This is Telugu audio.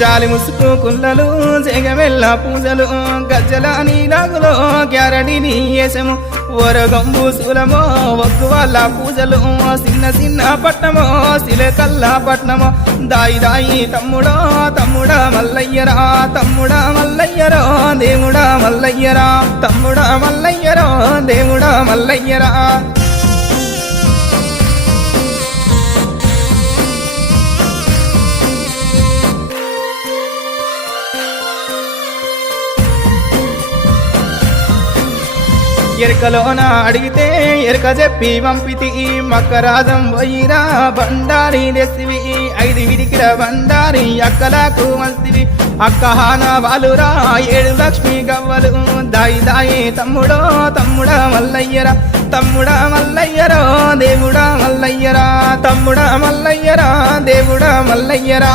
జాలి ముసుకు కుల్లలు జగమెల్ల పూజలు గజ్జల నీలాగులో గ్యారడీని వేసము ఓరగంబు శూలమో ఒగ్గు వాళ్ళ పూజలు చిన్న చిన్న పట్నమో సిలకల్లా పట్నమో దాయి దాయి తమ్ముడో తమ్ముడా మల్లయ్యరా తమ్ముడా మల్లయ్యరో దేవుడా మల్లయ్యరా తమ్ముడా మల్లయ్యరో దేవుడా మల్లయ్యరా ఎరకలోన అడిగితే ఎరక చెప్పి పంపితి మక్కరాజం పోయిరా బండారి తెస్తివి 5 విడికిర బండారి అక్కలకు మస్తివి అక్కహాన వాలురా 7 లక్ష్మి గవ్వలు దాయి దాయి తమ్ముడో తమ్ముడా మల్లయ్యరా తమ్ముడా మల్లయ్యరో దేవుడా మల్లయ్యరా తమ్ముడా మల్లయ్యరా దేవుడా మల్లయ్యరా